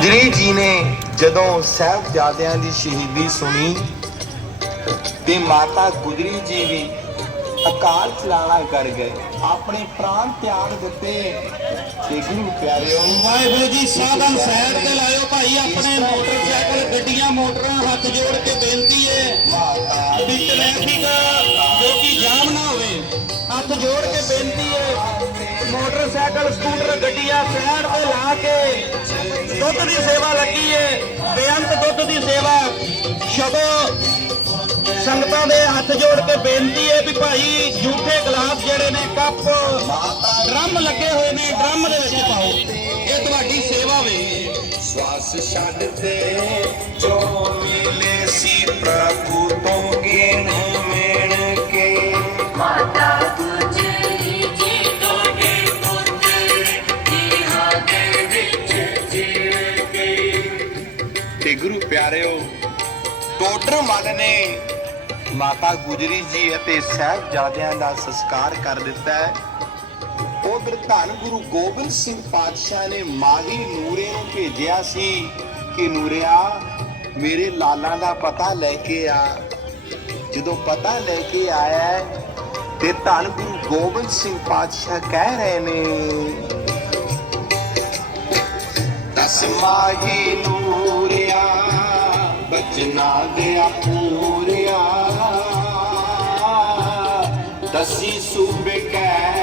ਗੁਜਰੀ ਜੀ ਨੇ ਜਦੋਂ ਸਾਹਿਬਜ਼ਾਦਿਆਂ ਦੀ ਸ਼ਹੀਦੀ ਸੁਣੀ ਤੇ ਮਾਤਾ ਗੁਜਰੀ ਜੀ ਵੀ ਅਕਾਲ ਚਲਾਣਾ ਕਰ ਗਏ, ਆਪਣੇ ਪ੍ਰਾਣ ਤਿਆਗ ਦਿੱਤੇ। ਤੇ ਗੁਰੂ ਪਿਆਰਿਓ, ਵਾਹਿਗੁਰੂ ਜੀ, ਸਾਧਨ ਸਾਈਡ ਤੇ ਲਾਇਓ ਭਾਈ, ਆਪਣੇ ਮੋਟਰਸਾਈਕਲ, ਗੱਡੀਆਂ, ਮੋਟਰਾਂ ਹੱਥ ਜੋੜ ਕੇ ਬੇਨਤੀ ਹੈ ਵੀ ਟ੍ਰੈਫਿਕ ਜੋ ਕਿ ਜਾਮ ਨਾ ਹੋਵੇ, ਹੱਥ ਜੋੜ ਕੇ ਬੇਨਤੀ ਹੈ। ਮੋਟਰਸਾਈਕਲ, ਸਕੂਟਰ, ਗੱਡੀਆਂ ਸ਼ਹਿਰ ਤੇ ਲਾ ਕੇ ਦੁੱਧ ਦੀ ਸੇਵਾ ਲੱਗੀ ਹੈ ਬੇਅੰਤ ਦੁੱਧ ਦੀ ਸੇਵਾ। ਸ਼ਗੋ ਸੰਗਤਾਂ ਦੇ ਹੱਥ ਜੋੜ ਕੇ ਬੇਨਤੀ ਹੈ ਵੀ ਭਾਈ ਝੂਠੇ ਗਲਾਸ ਜਿਹੜੇ ਨੇ, ਕੱਪ, ਡਰਮ ਲੱਗੇ ਹੋਏ ਨੇ, ਡਰਮ ਦੇ ਵਿੱਚ ਪਾਓ। ਇਹ ਤੁਹਾਡੀ ਸੇਵਾ ਵੇ। ਸਵਾਸ ਛੱਡ ਤੇ ਤੇ ਗੁਰੂ ਪਿਆਰਿਓ ਟੋਡਰ ਮੱਲ ਨੇ ਮਾਤਾ ਗੁਜਰੀ ਜੀ ਅਤੇ ਸਾਹਿਬਜ਼ਾਦਿਆਂ ਦਾ ਸੰਸਕਾਰ ਕਰ ਦਿੱਤਾ ਹੈ। ਉਧਰ ਧੰਨ ਗੁਰੂ ਗੋਬਿੰਦ ਸਿੰਘ ਪਾਤਸ਼ਾਹ ਨੇ ਮਾਹੀ ਨੂਰੇ ਨੂੰ ਭੇਜਿਆ ਸੀ ਕਿ, ਨੂਰਿਆ, ਮੇਰੇ ਲਾਲਾਂ ਦਾ ਪਤਾ ਲੈ ਕੇ ਆ। ਜਦੋਂ ਪਤਾ ਲੈ ਕੇ ਆਇਆ ਤੇ ਧੰਨ ਗੁਰੂ ਗੋਬਿੰਦ ਸਿੰਘ ਪਾਤਸ਼ਾਹ ਕਹਿ ਰਹੇ ਨੇ, ਦਸ ਮਾਹੀ ਨੂਰਿਆ ਬਚਨਾ ਗਿਆ ਪੂਰਿਆ। ਦਸੀ ਸੂਬੇ ਕਹਿਰ